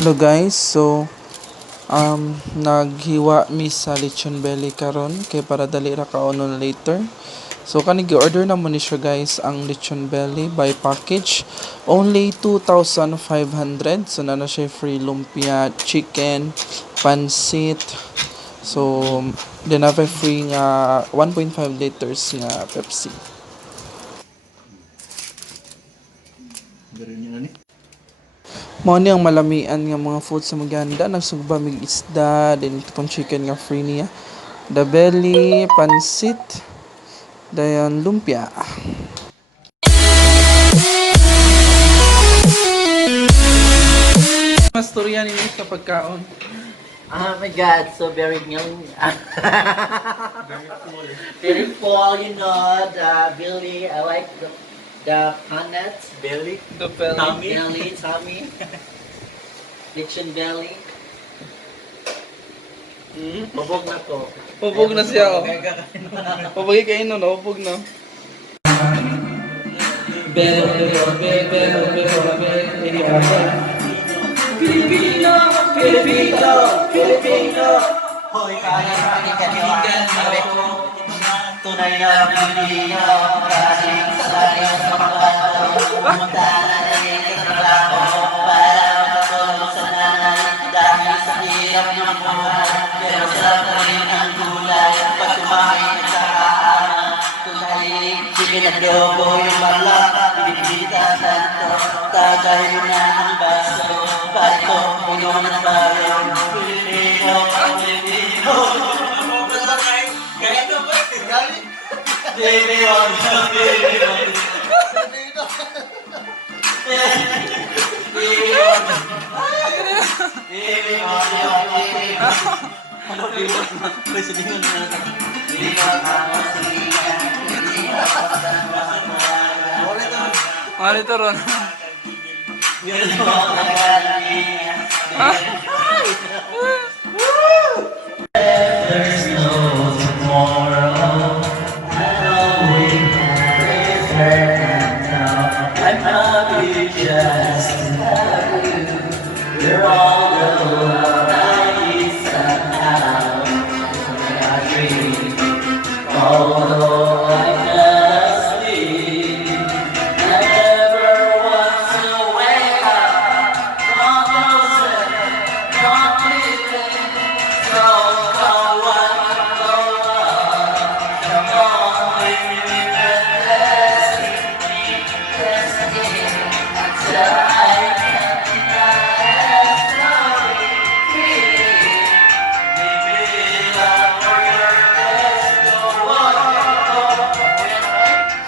Hello guys, so naghiwa mi sa lechon belly karon kay para dali ra kaunon later. So kani gi-order na mo ni siya guys ang lechon belly by package. Only 2,500. So na siya free lumpia, chicken, pansit. So then have free nga 1.5 liters nga Pepsi. Mao ni ang malamian nga mga food sa maganda, nagsugba mig isda, then itong chicken nga free niya. The belly, pansit, dayon lumpia. Mas storya ninyo sa pagkaon. Oh my God, so very young. Very full, you know, the belly. I like the peanuts, belly. The belly. Tummy. Lechon belly. Bubog na to. Pupog na siya, oh. Pupog kayo nun, pupog na. Filipino. Hoy, kaya natin kaniwagan. Sabi ko, tunay na Pilipino. Kasing sayo sa pagbato. Pumunta na rin sa trabaho. Para makatulong sa nanay. Dahil sa hirap ng buhay. Pero sarap na rin ang gulay. Pag kumain at saka tunay, chicken at adobo yung malak. Bibigita tanto. Tagay mo na ang baso. Pato, puno na tayo. Pilipino. Ganito ba? Galing? Ito ron. There's no tomorrow. I know we can turn now. I'm happy just to have you. You're all the love I need somehow. I dream, although I cannot sleep. I never want to wake up. Don't listen, don't listen. So go on, come on, leave me with destiny. Till I can rest slowly, freely. Maybe love for your best. Go on,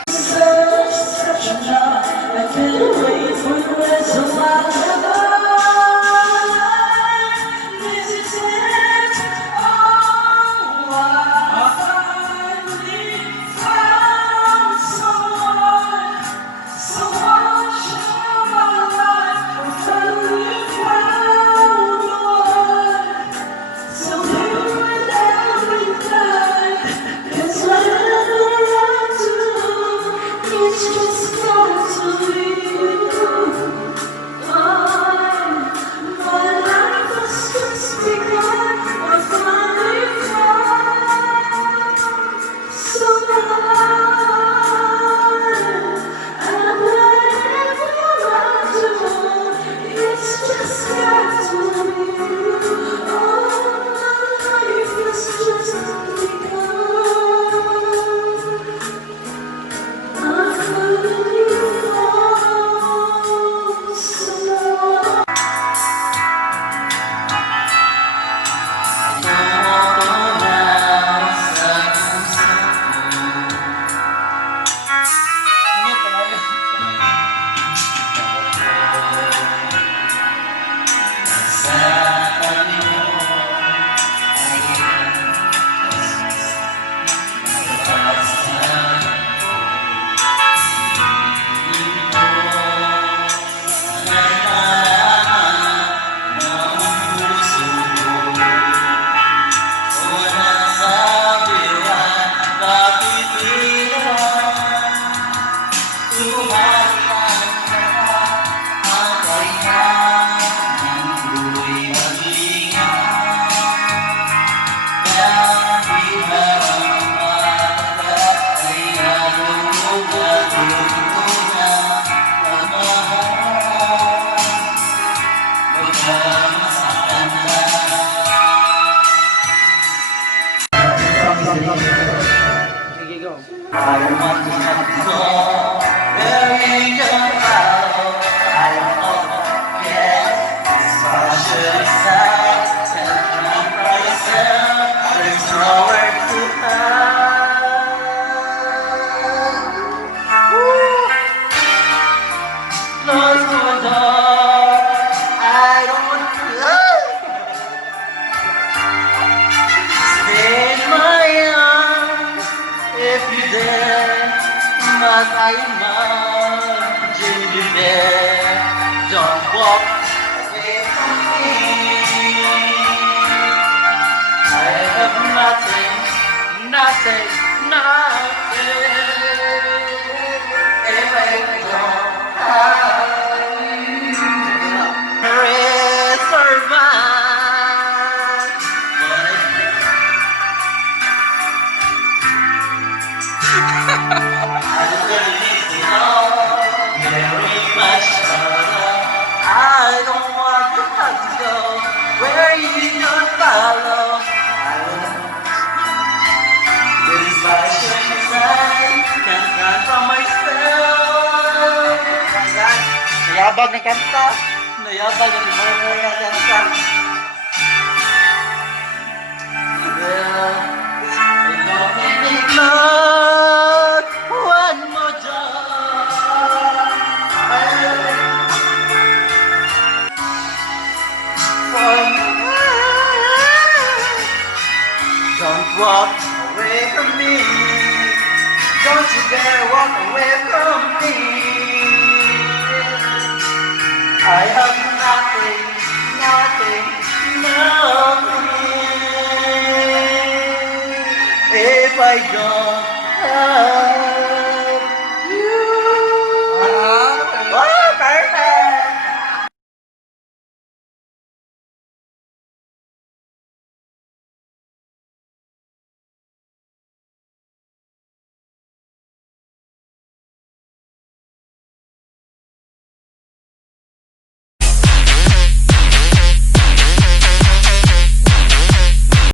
such a love. I feel wait for the rest of my life. This is it. Oh, I finally found someone, someone share my once more, dog. I don't want to stay in my arms if you dare. Must I imagine you there? Don't walk away from me. I have nothing, nothing, nothing. If I don't have reserve man, I just gonna need to know very much further. I don't want to have to go where you don't follow. I will. This is my design. Can't run from myself. Ayan. Nayabag ng kanta. Nayabag ng murmur ng kanta. Well, I don't need not one more job. Don't walk away from me. Don't you dare walk away from me. I have nothing, nothing, nothing. If I don't